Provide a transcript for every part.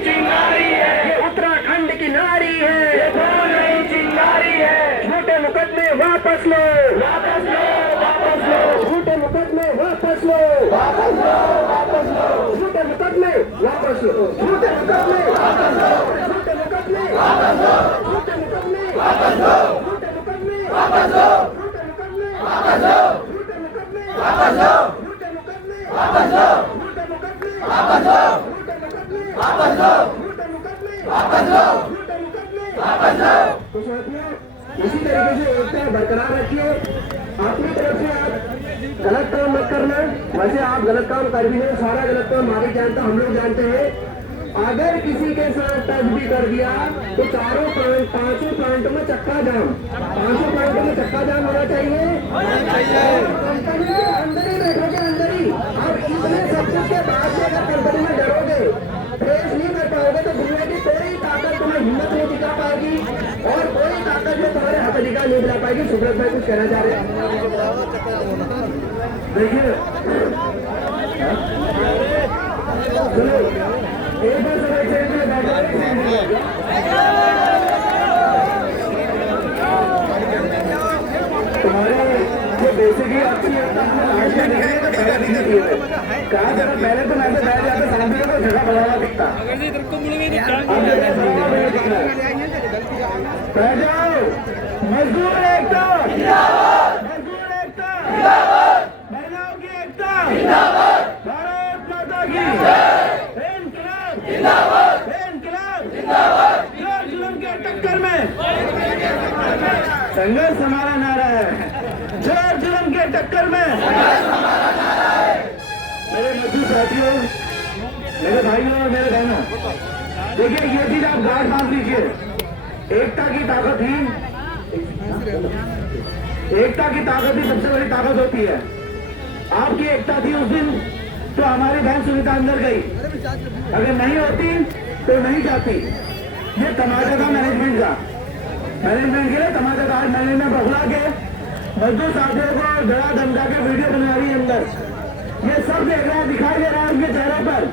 चिंगारी है, ये उत्तराखंड की नारी है, ये कौन नहीं चिंगारी है। झूठे मुकदमे वापस लो, वापस लो, वापस लो, झूठे मुकदमे वापस लो, वापस लो, वापस लो, झूठे मुकदमे वापस लो, झूठे मुकदमे वापस लो, झूठे मुकदमे वापस लो, झूठे मुकदमे वापस लो, झूठे मुकदमे वापस लो, झूठे मुकदमे वापस लो, झूठे मुकदमे वापस लो, झूठे मुकदमे वापस लो, झूठे मुकदमे वापस लो, झूठे मुकदमे वापस लो, झूठे मुकदमे वापस लो, झूठे मुकदमे वापस लो। तो साथियों, इसी तरीके से एकता बरकरार रखिए। अपनी तरफ से आप गलत काम मत करना। वैसे आप गलत काम कर भी नहीं, सारा गलत काम मालिक जानता, हम लोग जानते हैं। अगर किसी के साथ टच भी कर दिया तो चारों पॉइंट, पांचों पॉइंटों में चक्का जाम, पांचों पॉइंटों में चक्का जाम होना चाहिए। कंपनी के अंदर ही बैठोगे, अंदर ही। अब इतने सब कुछ के बाद भी अगर कंपनी में डरोगे, फेस नहीं कर पाओगे, तो दुनिया की कोई ताकत तुम्हें हिम्मत नहीं दिखा पाएगी और कोई ताकत जो तुम्हारे हाथ दिखा नहीं दिला पाएगी। सुब्रत भाई कुछ कहना चाह रहे हैं? देखिए सुनो, एक बार समय से तुम्हारे जो बेसिकली अच्छी कहा जरा पहले तो मैं बैठ जाता शांति को जगह बढ़ावा दिखता। बैठ जाओ, मजदूर एकता, मजदूर एकता, महिलाओं की एकता, भारत माता की इनकलाब, इनकलाब, जोर जुल्म के टक्कर में संघर्ष हमारा नारा है, जोर जुल्म के टक्कर में। मेरे मजदूर साथियों, मेरे भाइयों और मेरे बहनों, देखिए ये चीज आप गांठ बांध लीजिए। एकता की ताकत ही, एकता की ताकत ही सबसे बड़ी ताकत होती है। आपकी एकता थी उस दिन तो हमारी बहन सुनीता अंदर गई, अगर नहीं होती तो नहीं जाती। ये तमाशा था मैनेजमेंट का, मैनेजमेंट के लिए तमाशा था। मैनेजमेंट बखला के मजदूर साथियों को डरा धमका के वीडियो बना रही है अंदर। ये सब देख रहा है, दिखाई दे रहा है उनके चेहरों पर।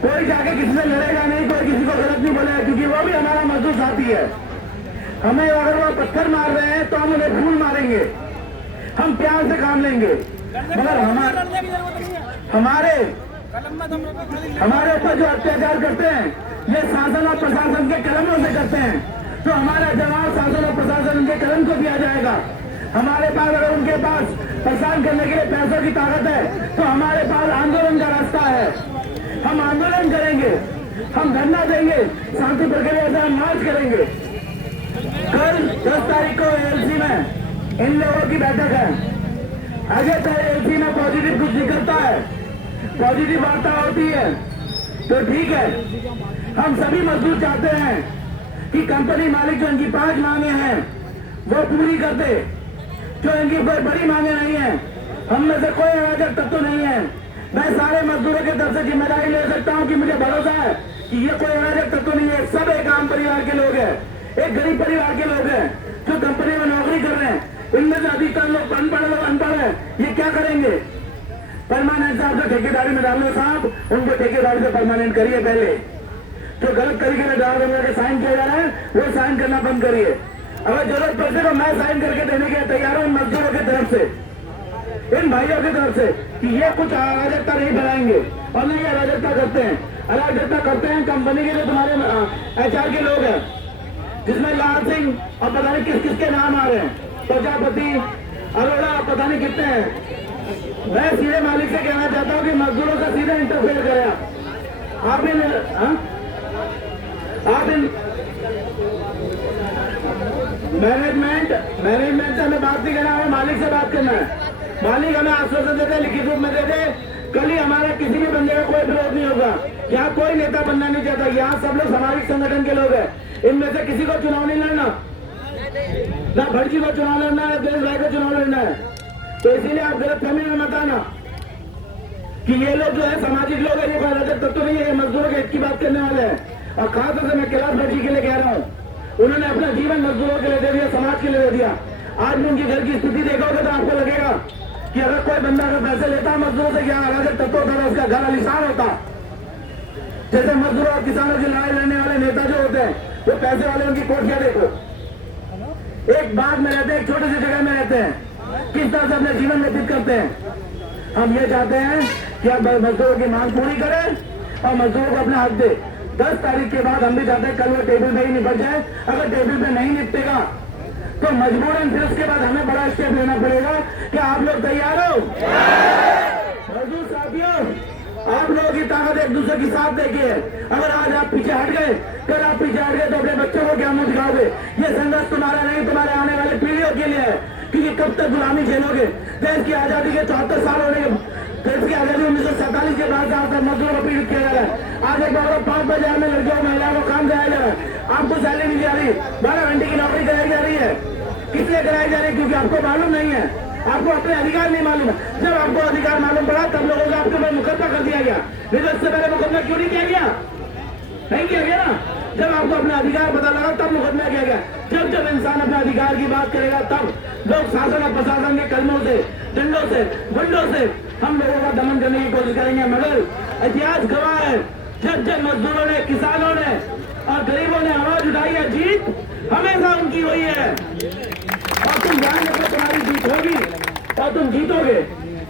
कोई जाके किसी से लड़ेगा नहीं, कोई किसी को गलत नहीं बोलेगा, क्योंकि वो भी हमारा मजदूर साथी है। हमें अगर वो पत्थर मार रहे हैं तो हम उन्हें फूल मारेंगे, हम प्यार से काम लेंगे। मगर हमारे ऊपर जो अत्याचार करते हैं ये शासन और प्रशासन के कलमों से करते हैं, तो हमारा जवाब शासन और प्रशासन उनके कलम को दिया जाएगा। हमारे पास अगर उनके पास परेशान करने के लिए पैसों की ताकत है तो हमारे पास आंदोलन का रास्ता है। हम आंदोलन करेंगे, हम धरना देंगे, शांति प्रक्रिया से हम मार्च करेंगे। कल 10 तारीख को एएलसी में इन लोगों की बैठक है। अगर तो एएलसी में पॉजिटिव कुछ निकलता है, पॉजिटिव वार्ता होती है तो ठीक है। हम सभी मजदूर चाहते हैं कि कंपनी मालिक जो इनकी 5 मांगे हैं वो पूरी कर दे। जो इनकी कोई बड़ी मांगे नहीं है, हम में से कोई अराजक तत्व नहीं है। मैं सारे मजदूरों की तरफ से जिम्मेदारी ले सकता हूं कि मुझे भरोसा है कि ये कोई अराजक तत्व नहीं है। सब एक आम परिवार के लोग हैं, एक गरीब परिवार के लोग हैं जो कंपनी में नौकरी कर रहे हैं। इनमें से अधिकतर लोग अनपढ़ है। ये क्या करेंगे? परमानेंट साहब जो ठेकेदारी में डालो साहब, उनको ठेकेदारी से परमानेंट करिए। पहले जो गलत तरीके से ड्राफ्ट के साइन किया जा रहा है वो साइन करना बंद करिए। अगर जरूरत पड़ती तो मैं साइन करके देने के तैयार हूं मजदूरों की तरफ से, इन भाइयों की तरफ से, कि ये कुछ अराजकता नहीं बढ़ाएंगे और नहीं अराजकता करते हैं। अराजकता करते हैं कंपनी के जो तुम्हारे HR के लोग हैं, जिसमें लाल सिंह और पता नहीं किस किस के नाम आ रहे हैं, प्रजापति, अरोड़ा, पता नहीं कितने हैं। मैं सीधे मालिक से कहना चाहता हूं कि मजदूरों का सीधे इंटरफेयर करें आप इन मैनेजमेंट से हमें बात नहीं करना, हमें मालिक से बात करना है। मालिक हमें आश्वासन देते, लिखित रूप में देते। कल ही हमारा किसी भी बंदे का कोई विरोध नहीं होगा। यहाँ कोई नेता बनना नहीं चाहता, यहाँ सब लोग सामाजिक संगठन के लोग हैं। इनमें से किसी को चुनाव नहीं लड़ना, ना भड़की को चुनाव लड़ना है, देश भाई को चुनाव लड़ना है। तो इसीलिए आप गलत फहमी में मत आना कि ये लोग जो है सामाजिक लोग है, ये कोई अराजक तत्व नहीं है, ये मजदूरों के हित की बात करने वाले हैं। और खासतौर से मैं कैलाश भट्टी के लिए कह रहा हूँ, उन्होंने अपना जीवन मजदूरों के लिए दे दिया, समाज के लिए दे दिया। आज में उनकी घर की स्थिति देखोगे तो आपको लगेगा कि अगर कोई बंदा अगर पैसे लेता मजदूरों से, क्या अराजक तत्व होता, उसका घर आलीशान होता। जैसे मजदूरों और किसानों की लड़ाई लड़ने वाले नेता जो होते हैं, वो पैसे वाले, उनकी कोठियां देखो, एक बाग में रहते हैं, एक छोटी सी जगह में रहते हैं, किस तरह से अपने जीवन व्यतीत करते हैं। हम ये चाहते हैं कि आप मजदूरों की मांग पूरी करें और मजदूरों को अपना हक दे। 10 तारीख के बाद हम भी चाहते हैं कल वो टेबल पे ही निपट जाए। अगर टेबल पे नहीं निपटेगा तो मजबूरन फिर उसके बाद हमें बड़ा स्टेप लेना पड़ेगा। क्या आप लोग तैयार हो? मजदूर साथियों, आप लोगों की ताकत एक दूसरे की साथ देखिए। अगर आज आप पीछे हट गए, कल आप पीछे हट गए तो अपने बच्चों को क्या मुंह दिखाओगे? ये संघर्ष तुम्हारा नहीं, तुम्हारे आने वाले पीढ़ियों के लिए है। क्योंकि कब तक गुलामी झेलोगे? देश की आजादी के 74 साल होने के, देश की आजादी 1947 के बाद से मजदूरों को पीड़ित किया जा रहा है। आज एक बार 5,000 में लड़कियों महिलाओं को काम कराया जा रहा है। आपको सैलरी नहीं जा रही, 12 घंटे की नौकरी कराई जा रही है। किसलिए कराई जा रही है? क्योंकि आपको मालूम नहीं है, आपको अपने अधिकार नहीं मालूम है। जब आपको अधिकार मालूम पड़ा तब लोगों को आपके ऊपर मुकदमा कर दिया गया। नहीं तो इससे पहले मुकदमा क्यों नहीं किया गया? नहीं किया गया ना। जब आपको अपना अधिकार पता लगा तब मुकदमा किया गया। जब जब इंसान अपने अधिकार की बात करेगा तब लोग शासन और प्रशासन के कलमों से, डंडों से, गुंडों से हम लोगों का दमन करने की कोशिश करेंगे। मगर इतिहास गवाह है, जब जब मजदूरों ने, किसानों ने और गरीबों ने आवाज उठाई है, जीत हमेशा उनकी हुई है। और तुम जान रखो तुम्हारी जीत होगी और तुम जीतोगे।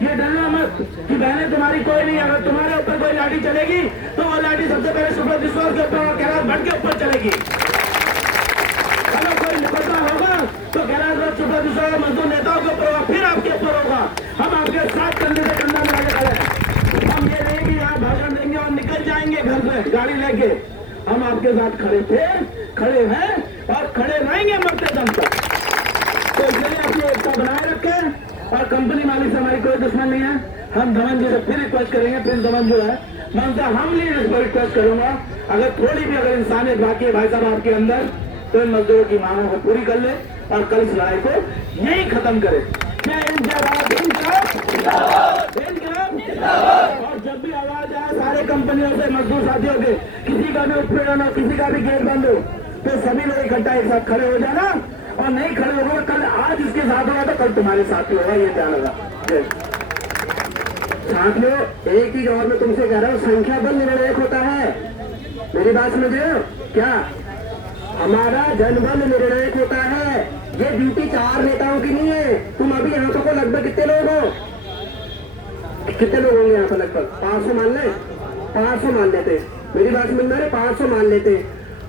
ये डरना मत कि बहनें तुम्हारी कोई नहीं। अगर तुम्हारे ऊपर कोई लाठी चलेगी तो वो लाठी सबसे पहले सुब्रत बिश्वास के ऊपर और कैलाश भट्ट के ऊपर चलेगी। अगर कोई मुकदमा होगा तो कैलाश भट्ट, सुब्रत बिश्वास, मजदूर नेताओं के ऊपर होगा, फिर आपके ऊपर होगा। हम आपके साथ कंधे से कंधा मिला के खड़े हैं। हम ये नहीं कि यहाँ भाषण देंगे और निकल जाएंगे घर से गाड़ी लेके। हम आपके साथ खड़े थे, खड़े हैं और खड़े रहेंगे मरते दम तक। तो इसलिए अपनी एकता बनाए रखें। और कंपनी मालिक से हमारी कोई दुश्मन नहीं है। हम धवन जी से फिर रिक्वेस्ट करेंगे, प्रिंस धवन जो है, मैं उनसे हमली रिक्वेस्ट करूंगा, अगर थोड़ी भी अगर इंसानियत बाकी है भाई साहब आपके अंदर, तो इन मजदूरों की मांगों को पूरी कर ले और कल इस लड़ाई को यही खत्म करे। जय हिंद, जय भारत, और जब भी आवाज आए सारे कंपनियों से, मजदूर साथियों के, किसी का भी उत्पीड़न हो, किसी का भी गेट बंद हो, तो सभी लोग इकट्ठा एक साथ खड़े हो जाना। और नहीं खड़े होगा, कल आज इसके साथ होगा तो कल तुम्हारे साथ ही होगा, ये ध्यान रखा। साथियों, एक ही और मैं तुमसे कह रहा हूँ, संख्या बल निर्णायक होता है। मेरी बात समझ रहे हो क्या? हमारा जनबल निर्णायक होता है। ये ड्यूटी 4 नेताओं की नहीं है। तुम अभी यहाँ पर लगभग कितने लोग हो? कितने लोग होंगे यहाँ पर? लगभग 500 मान ले, 500 मान लेते। मेरी बात समझ में आ रही? 500 मान लेते।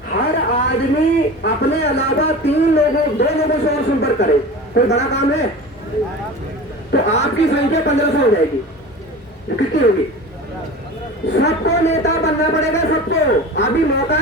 हर आदमी अपने अलावा 3 लोगों, 2 लोगों से और संपर्क करे। कोई बड़ा काम है तो आपकी संख्या 1500 हो जाएगी। कितनी होगी? सबको नेता बनना पड़ेगा, सबको। अभी मौका